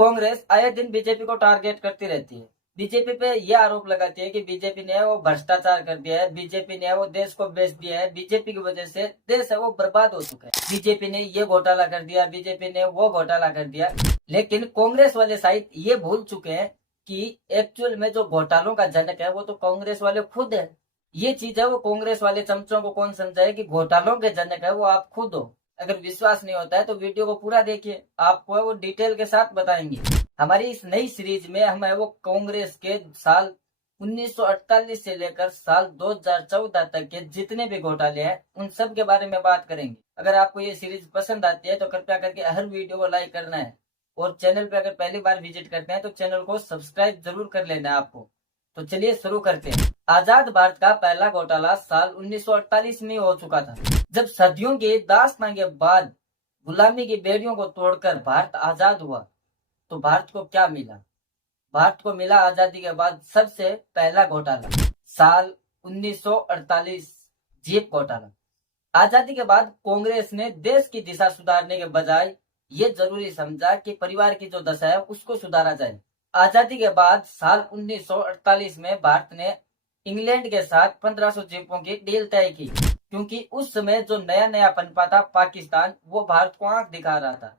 कांग्रेस आए दिन बीजेपी को टारगेट करती रहती है। बीजेपी पे यह आरोप लगाती है कि बीजेपी ने वो भ्रष्टाचार कर दिया है, बीजेपी ने वो देश को बेच दिया है, बीजेपी की वजह से देश है वो बर्बाद हो चुका है, बीजेपी ने ये घोटाला कर दिया, बीजेपी ने वो घोटाला कर दिया। लेकिन कांग्रेस वाले शायद ये भूल चुके हैं कि एक्चुअल में जो घोटालों का जनक है वो तो कांग्रेस वाले खुद है। ये चीज है वो कांग्रेस वाले चमचों को कौन समझाए कि घोटालों के जनक है वो आप खुद हो। अगर विश्वास नहीं होता है तो वीडियो को पूरा देखिए, आपको वो डिटेल के साथ बताएंगे। हमारी इस नई सीरीज में हम है वो कांग्रेस के साल 1948 से लेकर साल 2014 तक के जितने भी घोटाले हैं उन सब के बारे में बात करेंगे। अगर आपको ये सीरीज पसंद आती है तो कृपया करके हर वीडियो को लाइक करना है और चैनल पे अगर पहली बार विजिट करते हैं तो चैनल को सब्सक्राइब जरूर कर लेना है आपको। तो चलिए शुरू करते हैं। आजाद भारत का पहला घोटाला साल 1948 में हो चुका था, जब सदियों की दास्तां के बाद गुलामी की बेड़ियों को तोड़कर भारत आजाद हुआ। तो भारत को क्या मिला? भारत को मिला आजादी के बाद सबसे पहला घोटाला, साल 1948 जीप घोटाला। आजादी के बाद कांग्रेस ने देश की दिशा सुधारने के बजाय ये जरूरी समझा कि परिवार की जो दशा है उसको सुधारा जाए। आजादी के बाद साल 1948 में भारत ने इंग्लैंड के साथ 1500 जीपों की डील तय की, क्योंकि उस समय जो नया नया पनपा था पाकिस्तान, वो भारत को आंख दिखा रहा था,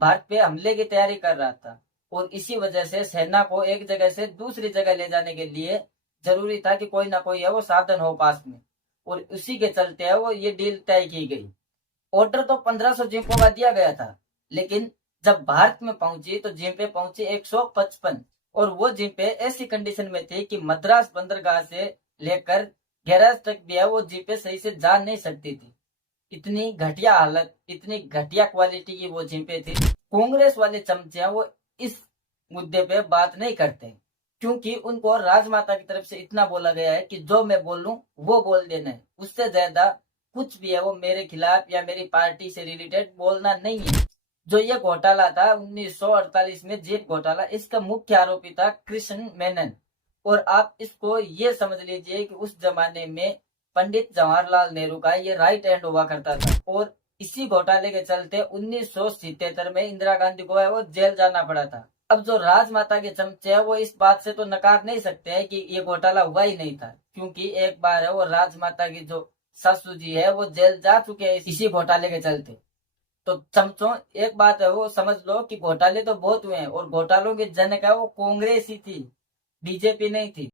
भारत पे हमले की तैयारी कर रहा था और इसी वजह से सेना को एक जगह से दूसरी जगह ले जाने के लिए जरूरी था कि कोई ना कोई है वो साधन हो पास में, और उसी के चलते है वो ये डील तय की गई। ऑर्डर तो 1500 जीपों का दिया गया था, लेकिन जब भारत में पहुंची तो जीपें पहुंची 155, और वो जीपें ऐसी कंडीशन में थी कि मद्रास बंदरगाह से लेकर गैराज तक भी है वो जीपें सही से जा नहीं सकती थी। इतनी घटिया हालत, इतनी घटिया क्वालिटी की वो जीपें थी। कांग्रेस वाले चमचे हैं वो इस मुद्दे पे बात नहीं करते, क्योंकि उनको राजमाता की तरफ से इतना बोला गया है कि जो मैं बोलूं वो बोल देना है, उससे ज्यादा कुछ भी है वो मेरे खिलाफ या मेरी पार्टी से रिलेटेड बोलना नहीं है। जो ये घोटाला था 1948 में जीप घोटाला, इसका मुख्य आरोपी था कृष्ण मेनन। और आप इसको ये समझ लीजिए कि उस जमाने में पंडित जवाहरलाल नेहरू का ये राइट हैंड हुआ करता था, और इसी घोटाले के चलते 1977 में इंदिरा गांधी को है वो जेल जाना पड़ा था। अब जो राजमाता के चमचे है वो इस बात से तो नकार नहीं सकते हैं कि ये घोटाला हुआ ही नहीं था, क्योंकि एक बार है वो राजमाता की जो सासू जी है वो जेल जा चुके हैं इसी घोटाले के चलते। तो चमचों, एक बात है वो समझ लो कि घोटाले तो बहुत हुए हैं और घोटालों के जनक है वो कांग्रेस ही थी, बीजेपी नहीं थी।